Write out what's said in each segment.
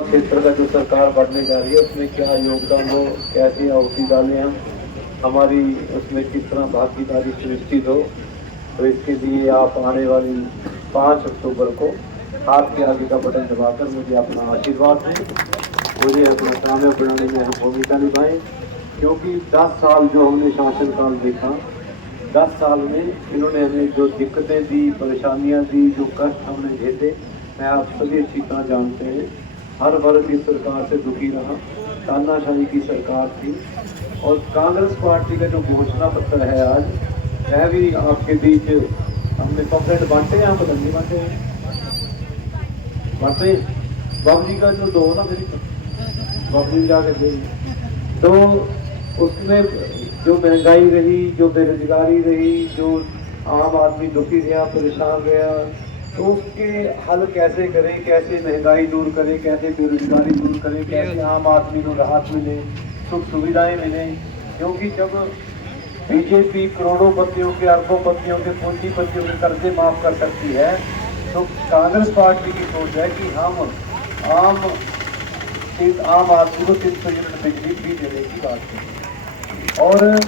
क्षेत्र का जो सरकार बढ़ने जा रही है उसमें क्या योगदान हो, कैसे आहुति डालें हम, हमारी उसमें किस तरह भागीदारी सुनिश्चित हो, तो इसके लिए आप आने वाली 5 अक्टूबर को आपके आगे का बटन दबाकर मुझे अपना आशीर्वाद दें, मुझे अपना कामयाब बनाने में हम भूमिका निभाएं। क्योंकि 10 साल जो हमने शासनकाल देखा, 10 साल में इन्होंने हमें जो दिक्कतें दी, परेशानियां दी, जो कष्ट हमने झेले, मैं आप सभी अच्छी तरह जानते हैं। हर वर्ग इस सरकार से दुखी रहा, तानाशाही की सरकार थी। और कांग्रेस पार्टी का जो घोषणा पत्र है आज, वह भी आपके बीच हमने पॉकेट बांटे हैं, आप नहीं बांटे हैं, बांटे बाबू जी का जो दो ना मेरी बाबू जी जाके दे, तो उसमें जो महंगाई रही, जो बेरोजगारी रही, जो आम आदमी दुखी रहा, परेशान रहा, तो उसके हल कैसे करें, कैसे महंगाई दूर करें, कैसे बेरोजगारी दूर करें, कैसे आम आदमी को राहत मिले, सुख सुविधाएं मिले। क्योंकि जब बीजेपी करोड़ोंपतियों के, अरबोंपतियों के, पूंजीपतियों के कर्जे माफ कर सकती है, तो कांग्रेस पार्टी की सोच है कि हम आम आदमी को 300 यूनिट बिजली फ्री देने की बात करें। और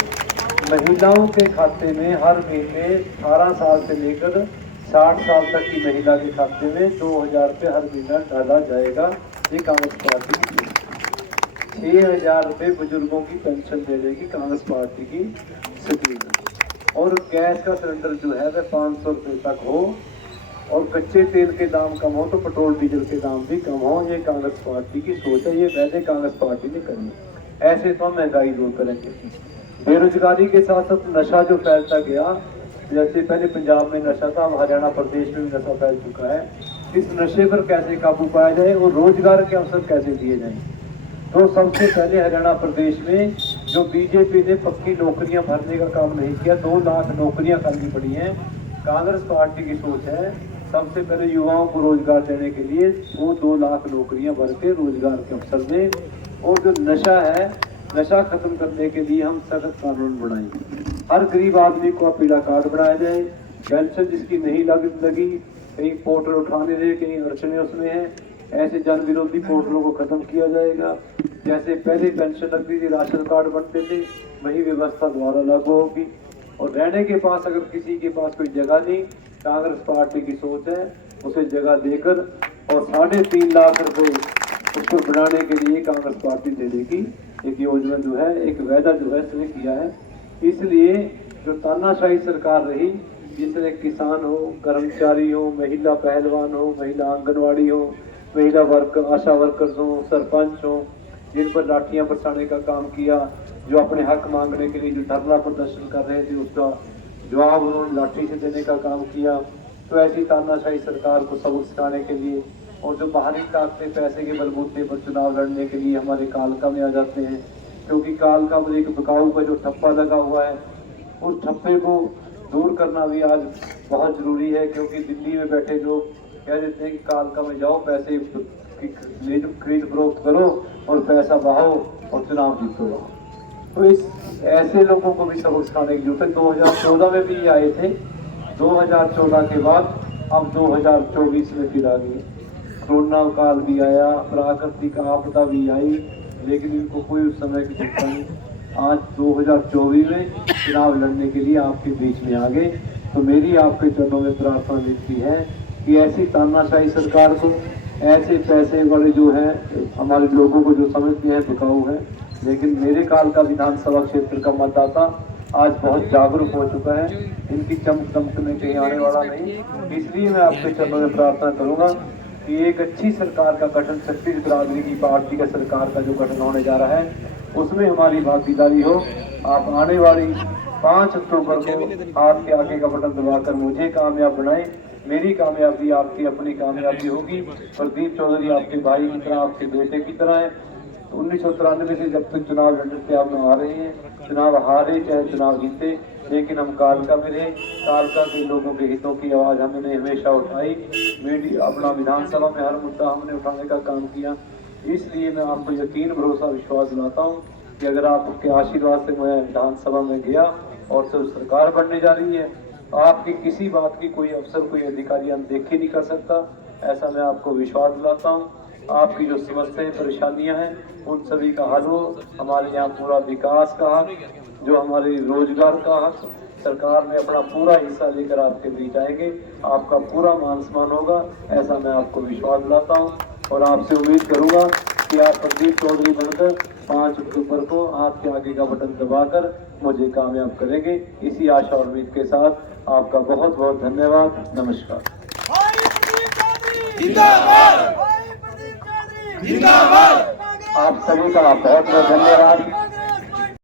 महिलाओं के खाते में हर महीने 18 साल से लेकर 60 साल तक की महिला के खाते में 2000 रुपये हर महीना डाला जाएगा। ये कांग्रेस पार्टी की 6000 रुपये बुजुर्गों की पेंशन दे देगी कांग्रेस पार्टी की स्कीम। और गैस का सिलेंडर जो है वह 500 रुपये तक हो, और कच्चे तेल के दाम कम हो तो पेट्रोल डीजल के दाम भी कम हो। ये कांग्रेस पार्टी की सोच है, ये वैसे कांग्रेस पार्टी ने करनी। ऐसे तो हम महंगाई दूर करेंगे। बेरोजगारी के साथ साथ नशा जो फैलता गया, जैसे पहले पंजाब में नशा था, अब हरियाणा प्रदेश में भी नशा फैल चुका है। इस नशे पर कैसे काबू पाया जाए और रोजगार के अवसर कैसे दिए जाएं। तो सबसे पहले हरियाणा प्रदेश में जो बीजेपी ने पक्की नौकरियां भरने का काम नहीं किया, 2 लाख नौकरियां खाली पड़ी हैं। कांग्रेस पार्टी की सोच है सबसे पहले युवाओं को रोजगार देने के लिए वो 2 लाख नौकरियां भर के रोजगार के अवसर दें। और जो नशा है, नशा खत्म करने के लिए हम सख्त कानून बनाएंगे। हर गरीब आदमी को पीला कार्ड बनाया जाए। पेंशन जिसकी नहीं लगी, कहीं पोर्टल उठाने दे, कहीं अड़चने उसमें है, ऐसे जन विरोधी पोर्टलों को खत्म किया जाएगा। जैसे पहले पेंशन लगती थी, राशन कार्ड बनते थे, वही व्यवस्था दोबारा लागू होगी। और रहने के पास अगर किसी के पास कोई जगह नहीं, कांग्रेस पार्टी की सोच है उसे जगह देकर और 3.5 लाख रुपए उसको बनाने के लिए कांग्रेस पार्टी दे देगी। एक योजना जो है, एक वायदा जो है इसने किया है। इसलिए जो तानाशाही सरकार रही, जिसमें किसान हो, कर्मचारी हो, महिला पहलवान हो, महिला आंगनवाड़ी हो, महिला वर्कर, आशा वर्कर्स हो, सरपंच हो, जिन पर लाठियां बरसाने का काम किया, जो अपने हक मांगने के लिए जो धरना प्रदर्शन कर रहे थे उसका जवाब उन्होंने लाठी से देने का काम किया। तो ऐसी तानाशाही सरकार को सबक सिखाने के लिए, और जो बाहरी ताकतें पैसे के बलबूते पर चुनाव लड़ने के लिए हमारे कालका में आ जाते हैं, क्योंकि कालका में एक बिकाऊ का जो ठप्पा लगा हुआ है, उस ठप्पे को दूर करना भी आज बहुत जरूरी है। क्योंकि दिल्ली में बैठे लोग कह देते हैं कि कालका में जाओ, पैसे खरीद फरोख्त करो और पैसा बहाओ और चुनाव जीतो। तो इस ऐसे लोगों को भी सबक सिखाने की जरूरत है। 2014 में भी ये आए थे, 2014 के बाद अब 2024 में फिर आ गए। कोरोना काल भी आया, प्राकृतिक आपदा भी आई, लेकिन इनको कोई उस समय की चिंता नहीं। आज 2024 में चुनाव लड़ने के लिए आपके बीच में आ गए। तो मेरी आपके चरणों में प्रार्थना निकली है कि ऐसी तानाशाही सरकार को, ऐसे पैसे वाले जो है हमारे लोगों को जो समझते हैं बिकाऊ है, लेकिन मेरे काल का विधानसभा क्षेत्र का मतदाता आज बहुत जागरूक हो चुका है, इनकी चमक दमकने कहीं आने वाला नहीं। इसलिए मैं आपके चरणों में प्रार्थना करूंगा कि एक अच्छी सरकार का गठन, छत्तीस बिरादरी की पार्टी का सरकार का जो गठन होने जा रहा है, उसमें हमारी भागीदारी हो। आप आने वाली 5 अक्टूबर को आपके आगे का बटन दबाकर मुझे कामयाब बनाएं। मेरी कामयाबी आपकी अपनी कामयाबी होगी। प्रदीप चौधरी आपके भाई की तरह, आपके बेटे की तरह है। 1993 से जब तक चुनाव लड़ते आप आ रहे हैं, चुनाव हारे चाहे चुनाव जीते, लेकिन हम कालका में रहे। कालका के लोगों के हितों की आवाज हमने हमेशा उठाई। मीडिया अपना विधानसभा में हर मुद्दा हमने उठाने का काम किया। इसलिए मैं आपको यकीन, भरोसा, विश्वास दिलाता हूँ कि अगर आपके आशीर्वाद से मैं विधानसभा में गया और सिर्फ सरकार बनने जा रही है, आपकी किसी बात की कोई अफसर, कोई अधिकारी अनदेखी नहीं कर सकता। ऐसा मैं आपको विश्वास दिलाता हूँ। आपकी जो समस्याएं परेशानियां हैं उन सभी का हल हो। हमारे यहाँ पूरा विकास का हक, जो हमारे रोजगार का हक, सरकार में अपना पूरा हिस्सा लेकर आपके बीच आएंगे। आपका पूरा मान सम्मान होगा, ऐसा मैं आपको विश्वास दिलाता हूँ और आपसे उम्मीद करूंगा कि आप प्रदीप चौधरी बनकर 5 अक्टूबर को हाथ के आगे का बटन दबाकर मुझे कामयाब करेंगे। इसी आशा और उम्मीद के साथ आपका बहुत बहुत धन्यवाद। नमस्कार। जिंदाबाद। आप सभी का बहुत बहुत धन्यवाद।